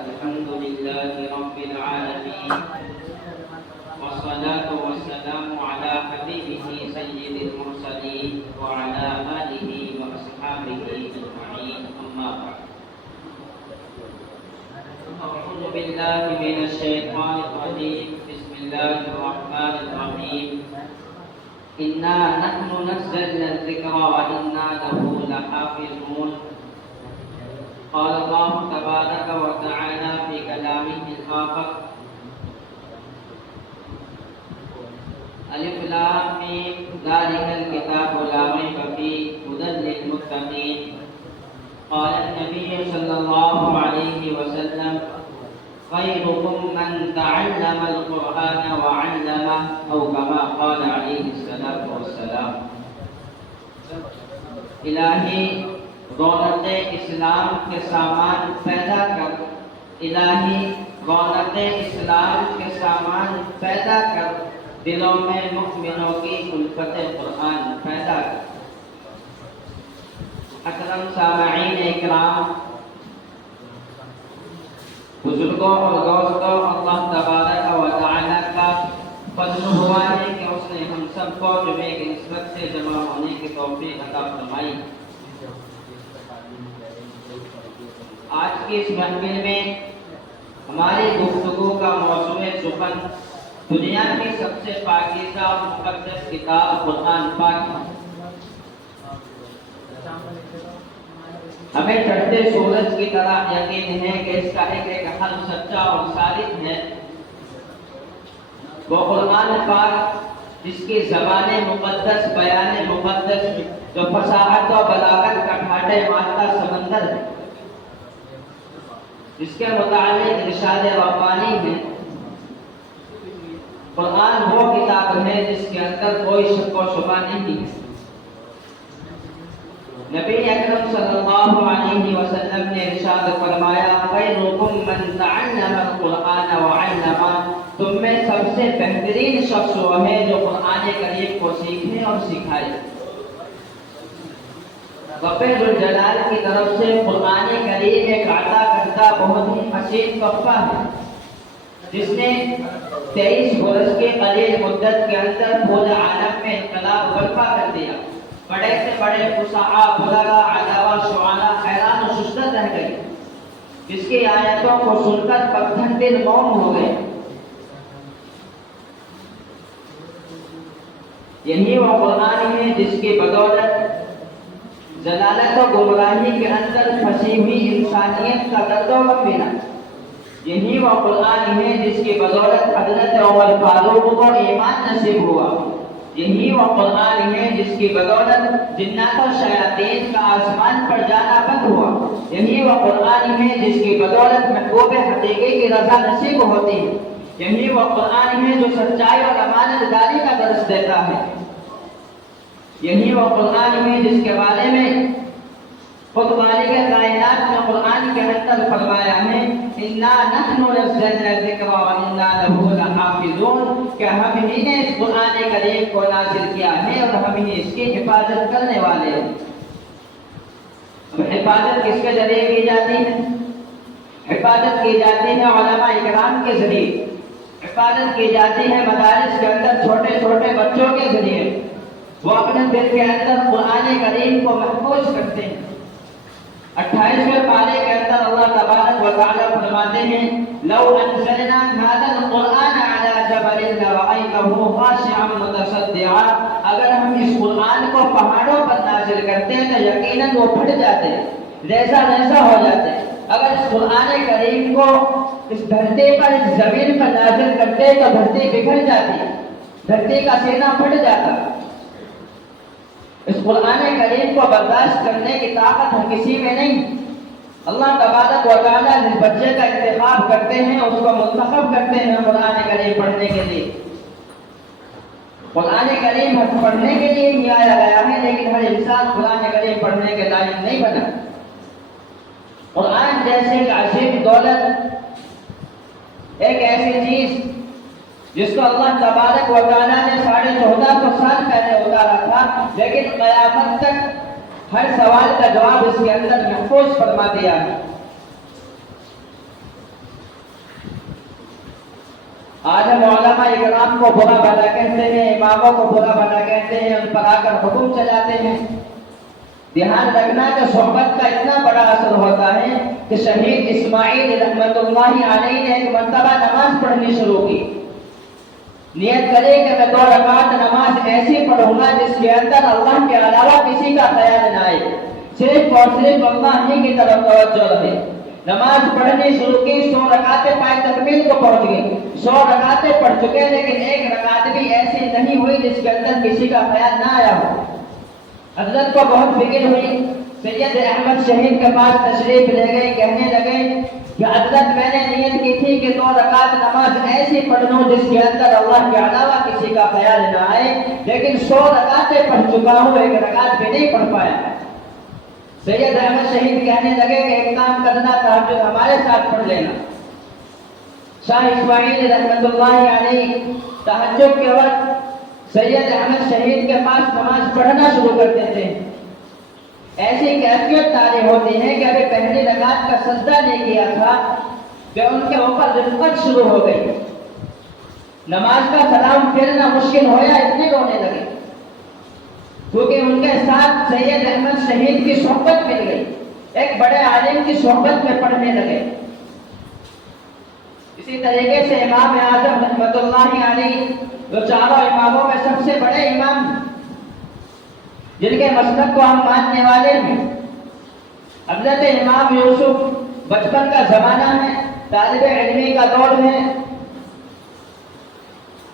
الحمد لله رب العالمين، والصلاة والسلام على حبيبه سيد المرسلين وعلى آله وأصحابه أجمعين، أما بعد. أعوذ بالله من الشيطان الرجيم، بسم الله الرحمن الرحيم. إنا نحن نزلنا الذكر وإنا له لحافظون. قال الله تبارك وتعالى في كلامه الآخر: ألف لام ميم ذلك الكتاب لا ريب فيه هدى للمتقين. قال النبي صلى الله عليه وسلم: خيركم من تعلم القرآن وعلمه، أو كما قال عليه الصلاة والسلام. الہی رونق اسلام کے سامان پیدا کر، الہی رونق اسلام کے سامان پیدا کر، دلوں میں مؤمنوں کی الفت قرآن پیدا کر. اکرم سامعین اکرام، بزرگوں اور دوستوں، اللہ تبارک و تعالیٰ کا فضل ہوا ہے کہ اس نے ہم سب کو جمعے کی نسبت سے جمع ہونے کی توفیق عطا فرمائی. آج کی اس محفل میں ہماری گفتگو کا موضوع سخن دنیا کی سب سے پاکیزہ اور مقدس کتاب قرآن پاک ہے. ہمیں چڑھتے سورج کی طرح یقین ہے کہ اس کا ایک حل سچا اور صادق ہے. وہ قرآن پاک جس کی زبان مقدس، بیان مقدس، جو فصاحت و بلاغت کا ٹھاٹے مارتا سمندر ہے، جس کے متعلق ارشاد ربانی ہے. قرآن وہ کتاب ہے جس کے اندر کوئی شک و شبہ نہیں ہے. نبی اکرم صلی اللہ علیہ وسلم نے ارشاد فرمایا: خیرکم من تعلم القرآن وعلمہ. تم میں سب سے بہترین شخص وہ ہے جو قرآن کریم کو سیکھے اور سکھائے. رب ذوالجلال کی طرف سے قرآن کریم ایک عطا کردہ بہت ہی حسین تحفہ ہے، جس نے 23 برس کے قلیل مدت کے اندر پورے عالم میں انقلاب برپا کر دیا. بڑے سے بڑے فصحاء، بلغاء، علامہ، شعراء حیران و ششدر رہ گئے. جس کی آیتوں کو سن کر پتھر دل موم ہو گئے. یہی وہ قرآن ہے جس کی بدولت ضلالت و گمراہی کے اندر پھنسی ہوئی انسانیت کا درد و غم ملا. یہی وہ قرآن ہے جس کی بدولت حضرت عمر فاروق کو ایمان نصیب ہوا. یہی وہ قرآن ہے جس کی بدولت جنات و شیاطین کا آسمان پر جانا بند ہوا. یہی وہ قرآن ہے جس کی بدولت محبوب حقیقی کی رضا نصیب ہوتی ہے. یہی وہ قرآن ہے جو سچائی اور امانت داری کا درس دیتا ہے. یہی وہ قرآن ہے جس کے بارے میں خود مالک کائنات نے قرآن کے اندر فرمایا ہے: انا نحن نزلنا الذکر وانا له لحافظون. کہ ہم ہی نے اس قرآن کریم کو نازل کیا ہے اور ہم ہی اس کی حفاظت کرنے والے ہیں. حفاظت کس کے ذریعے کی جاتی ہے؟ حفاظت کی جاتی ہے علماء اکرام کے ذریعے. حفاظت کی جاتی ہے مدارس کے اندر چھوٹے چھوٹے بچوں کے ذریعے. وہ اپنے دل کے اندر قرآن کریم کو محفوظ کرتے ہیں. 28ویں پارے کے اندر اللہ تبارک و تعالی فرماتے ہیں: لو انزلنا هذا القرآن على جبل لرأيته خاشعا متصدعا. اگر ہم اس قرآن کو پہاڑوں پر نازل کرتے تو یقیناً وہ پھٹ جاتے، ریزہ ریزہ ہو جاتے. اگر اس قرآن کریم کو اس دھرتی پر، اس زمین پر نازل کرتے تو دھرتی بکھر جاتی، دھرتی کا سینہ پھٹ جاتا. اس قرآن کریم کو برداشت کرنے کی طاقت ہر کسی میں نہیں. اللہ تبارک و تعالیٰ جس بچے کا انتخاب کرتے ہیں اس کو منتخب کرتے ہیں قرآن کریم پڑھنے کے لیے. قرآن کریم پڑھنے کے لیے ہی آیا گیا ہے، لیکن ہر انسان قرآن کریم پڑھنے کے لائق نہیں بنا. قرآن جیسے ایک عظیم دولت، ایک ایسی چیز جس کو اللہ تبارک و تعالیٰ نے 1450 سال پہلے اتارا تھا، لیکن قیامت تک ہر سوال کا جواب اس کے اندر محفوظ فرما دیا ہے. آج ہم علماء اکرام کو برا بھلا کہتے ہیں، اماموں کو برا بھلا کہتے ہیں، ان پر آ کر حکم چلاتے ہیں۔ دھیان رکھنا کہ صحبت کا اتنا بڑا اثر ہوتا ہے کہ شہید اسماعیل رحمت اللہ علیہ نے ایک مرتبہ نماز پڑھنی شروع کی۔ نیت کرے کہ میں 2 رکعت نماز ایسی پڑھوں گا جس کے اندر اللہ کے علاوہ کسی کا خیال نہ آئے، صرف اور صرف اللہ ہی کی طرف توجہ رہے۔ نماز پڑھنی شروع کی، 100 رکعتیں پائے تکمیل کو پہنچ گئی، 100 رکعتیں پڑھ چکے، لیکن ایک رکعت بھی ایسی نہیں ہوئی جس کے اندر کسی کا خیال نہ آیا ہو۔ حضرت کو بہت فکر ہوئی، سید احمد شہید کے پاس تشریف لے گئے، کہنے لگے کہ حضرت میں نے نیت کی تھی کہ 2 رکعت نماز ایسی پڑھ لوں جس کے اندر اللہ کے علاوہ کسی کا خیال نہ آئے، لیکن 100 رکعتیں پڑھ چکا ہوں، ایک رکعت بھی نہیں پڑھ پایا۔ سید احمد شہید کہنے لگے کہ ایک کام کرنا، تہجد ہمارے ساتھ پڑھ لینا۔ شاہ اسماعیل رحمت اللہ علیہ تہجد کے وقت سید احمد شہید کے پاس نماز پڑھنا شروع کرتے تھے۔ ایسی کیفیت طاری ہوتی ہے کہ ابھی پہلی رکعت کا سجدہ نہیں کیا تھا کہ ان کے اوپر رفقت شروع ہو گئی، نماز کا سلام پھیرنا مشکل ہویا، اتنے رونے لگے، کیونکہ ان کے ساتھ سید احمد شہید کی صحبت مل گئی، ایک بڑے عالم کی صحبت میں پڑھنے لگے۔ اسی طریقے سے امام اعظم رحمت اللہ علیہ جو چاروں اماموں میں سب سے بڑے امام، جن کے مسلک کو ہم ماننے والے ہیں، حضرت امام یوسف بچپن کا زمانہ ہے، طالب علمی کا دور ہے،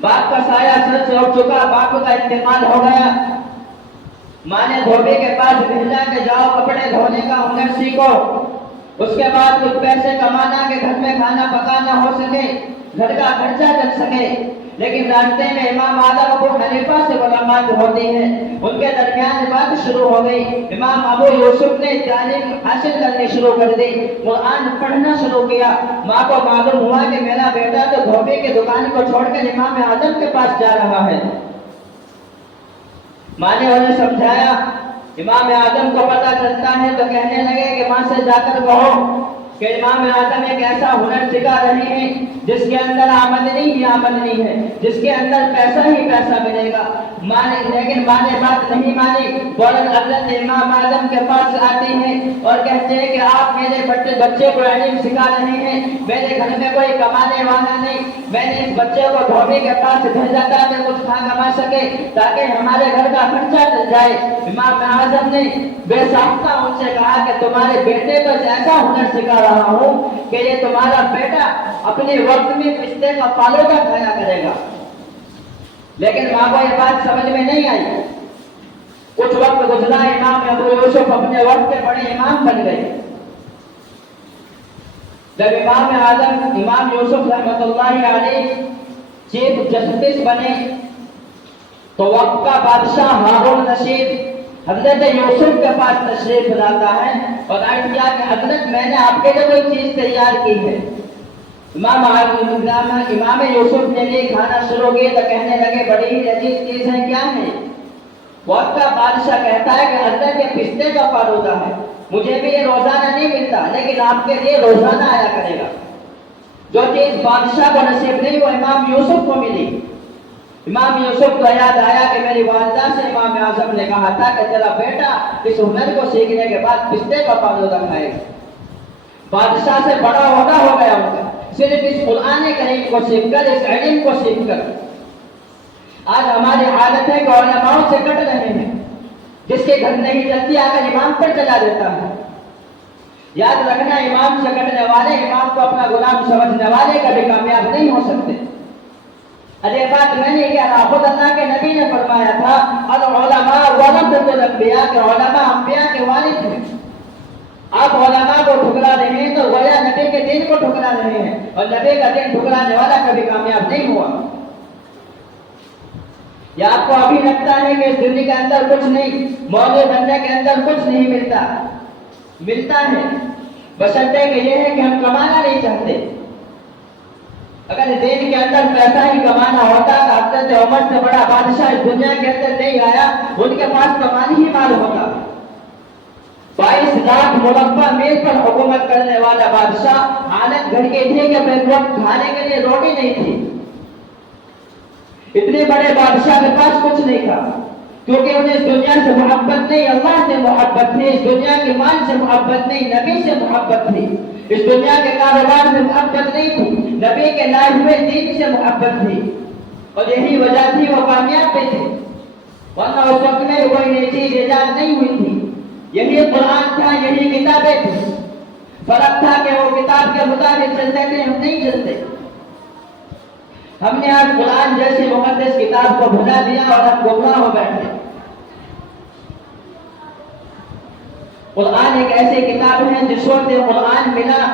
باپ کا سایہ سر سے اٹھ چکا، باپ کا انتقال ہو گیا، ماں نے دھوبی کے پاس بھیجا کہ جاؤ کپڑے دھونے کا ہنر سیکھو، اس کے بعد کچھ پیسے کمانا کہ گھر میں کھانا پکانا ہو سکے، گھر کا خرچہ چل سکے۔ لیکن راستے میں امام اعظم ابو حنیفہ سے ملاقات ہوتی ہے، ان کے درمیان بات شروع ہو گئی۔ امام ابو یوسف نے تعلیم حاصل کرنی شروع کر دی، قرآن پڑھنا شروع کیا۔ ماں کو معلوم ہوا کہ میرا بیٹا تو دھوبی کی دکان کو چھوڑ کر امام اعظم کے پاس جا رہا ہے۔ ماں نے انہیں سمجھایا، امام اعظم کو پتہ چلتا ہے تو کہنے لگے کہ ماں سے جا کر کہو کہ امام اعظم ایک ایسا ہنر سکھا رہے ہیں جس کے اندر آمدنی ہی آمدنی ہے، جس کے اندر پیسہ ہی پیسہ ملے گا۔ لیکن ماں نے بات نہیں مانی، فوراً حضرت امام اعظم کے پاس آتی ہیں اور کہتے ہیں کہ آپ میرے بچے کو علم سکھا رہے ہیں، میرے گھر میں کوئی کمانے والا نہیں، میں نے اس بچے کو دھوبی کے پاس بھیجا تھا کہ کچھ کما سکے تاکہ ہمارے گھر کا خرچہ چل جائے۔ امام اعظم نے بے ساختہ ان سے کہا کہ تمہارے بیٹے کو ایسا ہنر سکھا رہا ہوں کہ یہ تمہارا بیٹا اپنے وقت میں پستے کا فالودہ کھایا کرے گا۔ لیکن ماں کو یہ بات سمجھ میں نہیں آئی۔ کچھ وقت گزرا، امام ابو یوسف اپنے وقت کے بڑے امام بن گئے۔ جب امام اعظم امام یوسف رحمت اللہ علیہ چیف جسٹس بنے تو وقت کا بادشاہ ہارون رشید حضرت یوسف کے پاس تشریف لاتا ہے اور عرض کیا کہ حضرت میں نے آپ کے لیے کوئی چیز تیار کی ہے۔ امام یوسف نے لے کھانا شروع کیا تو کہنے لگے بڑی ہی لذیذ چیز ہے، کیا ہے؟ وقت کا بادشاہ کہتا ہے کہ حضرت یہ پستے کا فالودہ ہے، مجھے بھی یہ روزانہ نہیں ملتا لیکن آپ کے لیے روزانہ آیا کرے گا۔ جو چیز بادشاہ کو نصیب نہیں وہ امام یوسف کو ملی۔ امام یوسف کو یاد آیا کہ میری والدہ سے امام اعظم نے کہا تھا کہ تیرا بیٹا اس ہنر کو سیکھنے کے بعد پستے کا فالودہ کھائے گا۔ بادشاہ سے بڑا عہدہ ہو گیا ان کا، صرف اس قرآن کریم کو سیکھ کر، اس علم کو سیکھ کر۔ آج ہماری حالت ہے کہ علماؤں سے کٹ رہے ہیں، جس کے گھر نہیں چلتی آ کر امام پر چلا دیتا ہے۔ یاد رکھنا، امام سے کٹنے والے، امام کو اپنا غلام سمجھنے والے کبھی کامیاب نہیں ہو سکتے۔ یہ بات میں نے کہا، خود اللہ کے نبی نے فرمایا تھا العلماء ورثۃ الانبیاء، کہ علماء انبیاء کے وارث ہیں۔ آپ علماء کو ٹھکرا رہے ہیں تو گویا نبی کے دین کو ٹھکرا رہے ہیں، اور نبی کا دین ٹھکرانے والا کبھی کامیاب نہیں ہوا۔ یا آپ کو ابھی لگتا ہے کہ اس دنیا کے اندر کچھ نہیں، مولوی بننے کے اندر کچھ نہیں ملتا ہے، بشرطے کہ یہ ہے کہ ہم کمانا نہیں چاہتے۔ اگر دین کے اندر پیسہ ہی کمانا ہوتا تو حضرت عمر سے بڑا بادشاہ اس دنیا کے اندر نہیں آیا، ان کے پاس تو مال ہی مال ہوتا۔ 22 لاکھ مربع میل پر حکومت کرنے والا بادشاہ، حالت گھر کے تھے کہ ایک وقت کھانے کے لیے روٹی نہیں تھی، اتنے بڑے بادشاہ کے پاس کچھ نہیں تھا، کیونکہ انہیں اس دنیا سے محبت نہیں، اللہ سے محبت تھی، اس دنیا کے مال سے محبت نہیں، نبی سے محبت تھی، اس دنیا کے کاروبار سے محبت نہیں تھی، نبی کے لائے ہوئے دین سے محبت تھی، اور یہی وجہ تھی وہ کامیاب بھی تھے، ورنہ اس وقت میں کوئی نئی چیز ایجاد نہیں ہوئی تھی، یہی قرآن تھا، یہی کتابیں تھیں، فرق تھا کہ وہ کتاب کے مطابق چلتے تھے، ہم نہیں چلتے، ہم نے آج قرآن جیسی مقدس کتاب کو بھلا دیا اور ہم گمراہ ہو بیٹھے۔ قرآن ایک ایسی کتاب ہے جس وقت قرآن ملا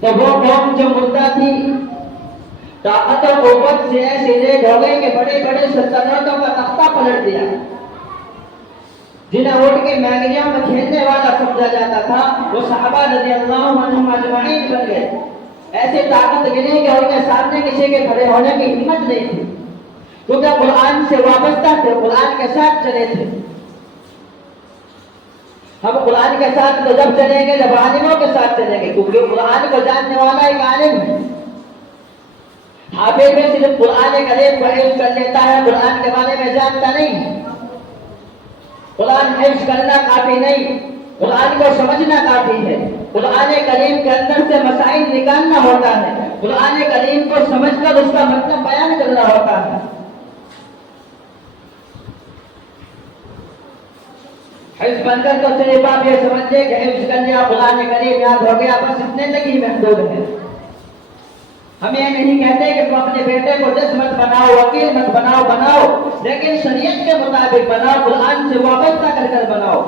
تو وہ قوم جو مردہ تھی طاقت و قوت سے ایسے ریڈ ہو گئے کہ بڑے بڑے سلطنتوں کا تختہ پلٹ دیا، جنہیں اٹھ کے میگنیوں میں کھیلنے والا سمجھا جاتا تھا وہ صحابہ رضی اللہ عنہم اجمعین بن گئے، ایسے طاقت ملی کہ ان کے سامنے کسی کے کھڑے ہونے کی ہمت نہیں تھی، کیونکہ قرآن سے وابستہ تھے، قرآن کے ساتھ چلے تھے۔ ہم قرآن کے ساتھ تو جب چلیں گے جب عالموں کے ساتھ چلیں گے، کیونکہ قرآن کو جاننے والا ایک عالم ہے، حافظ میں صرف قرآن کریم کو حفظ کر لیتا ہے، قرآن کے بارے میں جانتا نہیں، قرآن حفظ کرنا کافی نہیں، قرآن کو سمجھنا کافی ہے، قرآن کریم کے اندر سے مسائل نکالنا ہوتا ہے، قرآن کریم کو سمجھ کر اس کا مطلب بیان کرنا ہوتا ہے۔ حفظ بن کر تو صرف آپ یہ سمجھے کہ حفظ کر لیا قرآن کریم یاد ہو گیا، بس اتنے تک ہی محدود ہے۔ ہم یہ نہیں کہتے کہ تم اپنے بیٹے کو جج مت بناؤ، وکیل مت بناؤ، لیکن شریعت کے مطابق بناؤ، قرآن سے وابستہ کر کر بناؤ۔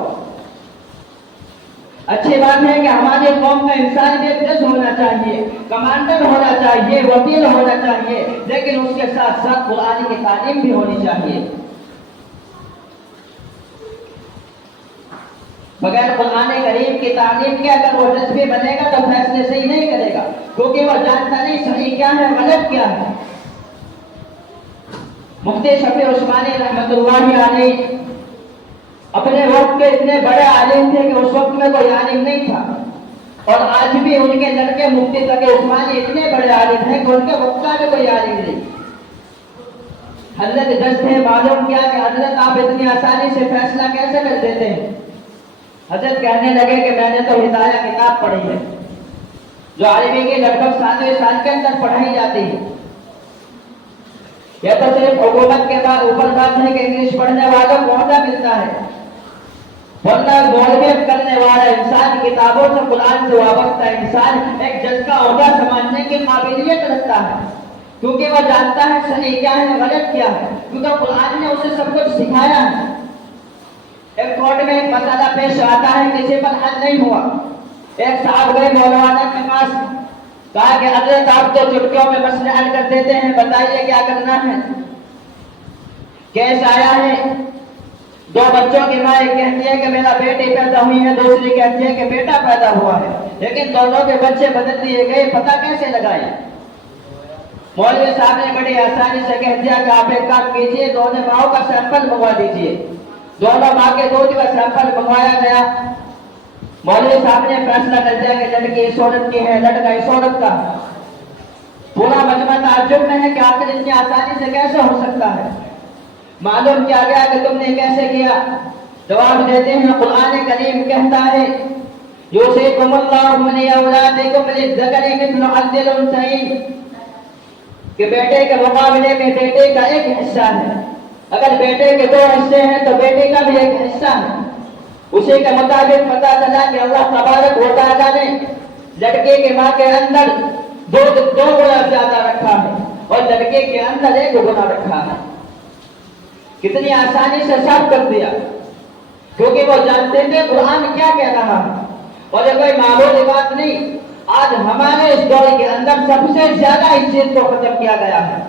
اچھی بات ہے کہ ہماری قوم کا انسان بھی جج ہونا چاہیے، کمانڈر ہونا چاہیے، وکیل ہونا چاہیے، لیکن اس کے ساتھ ساتھ قرآن کی تعلیم بھی ہونی چاہیے۔ بغیر قرآن کریم کی تعلیم کے اگر وہ جج بھی بنے گا تو فیصلے صحیح نہیں کرے گا، کیونکہ وہ جانتا نہیں صحیح کیا ہے غلط کیا ہے۔ مفتی شفیع عثمانی رحمۃ اللہ علیہ اپنے وقت کے اتنے بڑے عالم تھے کہ اس وقت میں کوئی عالم نہیں تھا، اور آج بھی ان کے لڑکے مفتی تقی عثمانی اتنے بڑے عالم ہیں کہ ان کے وقت کا بھی کوئی عالم نہیں۔ حضرت جج تھے، معلوم کیا کہ حضرت آپ اتنی آسانی سے فیصلہ کیسے کر دیتے ہیں؟ حضرت کہنے لگے کہ میں نے تو ہدایہ کتاب پڑھی ہے، جو عربی کی لگ بھگ 7 سال کے اندر پڑھائی جاتی ہے۔ یہ تو صرف حکومت کے بعد اوپر بات ہے کہ انگلش پڑھنے والوں کو عہدہ ملتا ہے، ورنہ مولویت کرنے والا انسان، کتابوں سے قرآن سے وابستہ انسان ایک جج کا عہدہ سنبھالنے کی قابلیت رکھتا ہے، کیونکہ وہ جانتا ہے صحیح کیا ہے غلط کیا ہے، کیونکہ قرآن نے اسے سب کچھ سکھایا ہے۔ ایک کورٹ میں ایک مسئلہ پیش آتا ہے، کسی پر حل نہیں ہوا، ایک صاحب گئے مولانا کے پاس، کہا کہ حضرت آپ تو چٹکیوں میں مسئلے حل کر دیتے ہیں، بتائیے کیا کرنا ہے۔ کیس آیا ہے، 2 بچوں کی ماں ایک کہتی ہے کہ میرا بیٹی پیدا ہوئی ہے، دوسری کہتی ہے کہ بیٹا پیدا ہوا ہے، لیکن دونوں کے بچے بدل دیے گئے، پتہ کیسے لگائیں؟ مولوی صاحب نے بڑی آسانی سے کہہ دیا کہ آپ ایک کام کیجیے، دونوں ماؤں کا سیمپل منگوا دیجیے۔ دونوں ماں کے دودھ کا سیمپل منگوایا گیا، مولوی صاحب نے فیصلہ کر دیا کہ لڑکی اس عورت کی ہے، لڑکا اس عورت کا۔ پورا مجمع تعجب میں ہے کہ آخر اتنی آسانی سے کیسے ہو سکتا ہے؟ معلوم کیا گیا کہ تم نے کیسے کیا؟ جواب دیتے ہیں قرآن کریم کہتا ہے یوصیکم اللہ فی اولادکم للذکر مثل حظ الانثیین، کہ بیٹے کے مقابلے میں بیٹے کا ایک حصہ ہے، اگر بیٹے کے 2 حصے ہیں تو بیٹے کا بھی ایک حصہ ہے۔ اسی کے مطابق پتہ چلا کہ اللہ تبارک و تعالیٰ نے لڑکے کے ماں کے اندر 2 گنا زیادہ رکھا ہے اور لڑکے کے اندر 1 گنا رکھا ہے۔ کتنی آسانی سے صاف کر دیا، کیونکہ وہ جانتے تھے قرآن کیا کہہ رہا ہے، اور یہ کوئی معمولی بات نہیں۔ آج ہمارے اس دور کے اندر سب سے زیادہ اس چیز کو ختم کیا گیا ہے،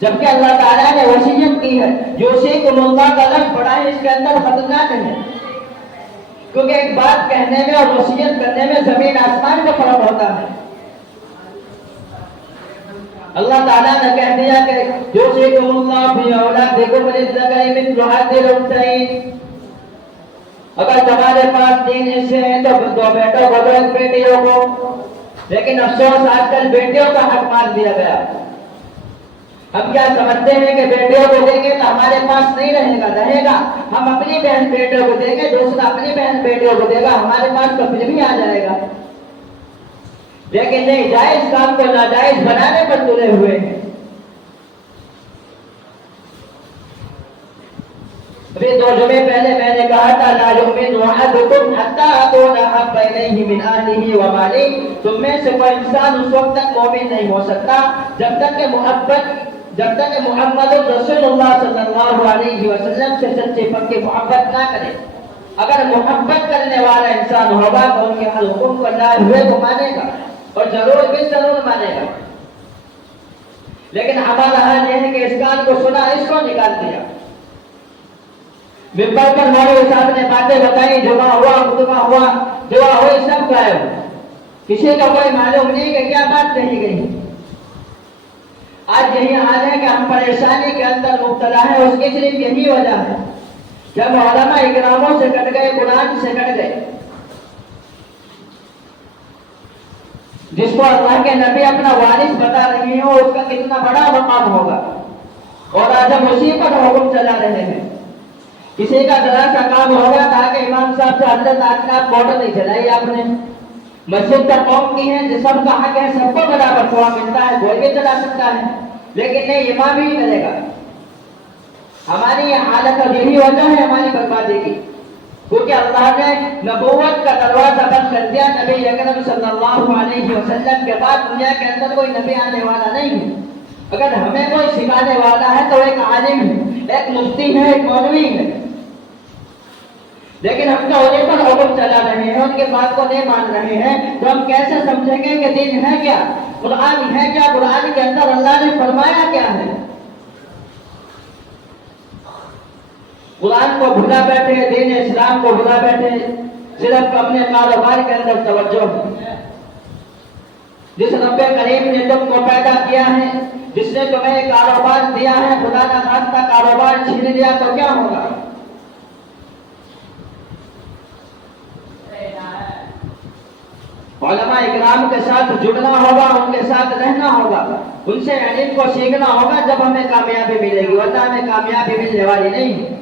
جبکہ اللہ تعالیٰ نے وصیت کی ہے۔ یوصیکم اللہ کا لفظ بڑا ہے، اس کے اندر خطرناک ہے، کیونکہ ایک بات کہنے میں اور وصیت کرنے میں زمین آسمان کا فرق ہوتا ہے۔ اللہ تعالیٰ نے کہہ دیا کہ یوصیکم اللہ فی اولادکم للذکر مثل حظ الانثیین، اگر تمہارے پاس 3 حصے ہیں تو 2 بیٹوں کو 2 بیٹیوں کو، لیکن افسوس آج کل بیٹیوں کا حق مان دیا گیا۔ ہم کیا سمجھتے ہیں کہ بیٹیوں کو دیں گے تو ہمارے پاس نہیں رہے گا، ہم اپنی بہن بیٹیوں کو دیں گے، دوسرا اپنی بہن بیٹیوں کو دے گا، ہمارے پاس تو پھر بھی آ جائے گا۔ لیکن نہیں، جائز کام کو ناجائز بنانے پر تلے ہوئے ہیں۔ ابھی 2 جمعے پہلے میں نے کہا تھا لا یؤمن احدکم حتی اکون احب الیہ من اہلہ و مالہ، تم میں سے کوئی انسان اس وقت تک مومن نہیں ہو سکتا جب تک کہ محمد رسول اللہ صلی اللہ علیہ وسلم سے سچی پکی محبت نہ کرے۔ اگر محبت کرنے والا انسان ہوگا تو ان کے ہر حکم کو لائے ہوئے کو مانے گا اور ضرور مانے گا۔ لیکن ہمارا حال یہ ہے کہ اس کان کو سنا، اس کو نکال دیا۔ ممبر پر مولوی صاحب نے باتیں بتائی، جمعہ ہوا، خطبہ ہوا، دعا ہوئی، سب غائب۔ کسی کا کوئی معلوم نہیں کہ کیا بات کہی گئی۔ آج یہی حال ہے کہ ہم پریشانی کے اندر مبتلا ہے، اس کی صرف یہی وجہ ہے جب علماء اکراموں سے کٹ گئے، قرآن سے کٹ گئے۔ جس کو اللہ کے نبی اپنا وارث بتا رہے ہو، اس کا کتنا بڑا مقام ہوگا، اور آج ہم اسی پر حکم چلا رہے ہیں۔ کسی کا ذرا سا کام ہوگا کہا کہ امام صاحب سے حضرت آج کا موٹر نہیں چلائی آپ نے، مسجد کا قوم کی ہے، جس سب کا حق ہے، سب کو برابر تھوڑا ملتا ہے، کوئی بھی چلا سکتا ہے، لیکن نہیں، امام ہی کرے گا۔ ہماری یہ حالت اب یہی وجہ ہے ہماری بربادی کی، کیونکہ اللہ نے نبوت کا دروازہ بند کر دیا۔ نبی اکرم صلی اللہ علیہ وسلم کے بعد دنیا کے اندر کوئی نبی آنے والا نہیں ہے۔ اگر ہمیں کوئی سکھانے والا ہے تو ایک عالم ہے، ایک مفتی ہے، ایک مولوی ہے، لیکن ہم تو انہیں پر حکم چلا رہے ہیں، ان کے بات کو نہیں مان رہے ہیں، تو ہم کیسے سمجھیں گے کہ دین ہے کیا، قرآن ہے کیا، قرآن کے اندر اللہ نے فرمایا کیا ہے۔ قرآن کو بھلا بیٹھے، دین اسلام کو بھلا بیٹھے، صرف اپنے کاروبار کے اندر توجہ ہے۔ جس رب کریم نے تم کو پیدا کیا ہے، جس نے تمہیں کاروبار دیا ہے، خدا نہ خواستہ کاروبار چھین لیا تو کیا ہوگا؟ علماء اکرام کے ساتھ جڑنا ہوگا، ان کے ساتھ رہنا ہوگا، ان سے علم کو سیکھنا ہوگا، جب ہمیں کامیابی ملے گی، ورنہ ہمیں کامیابی ملنے والی نہیں۔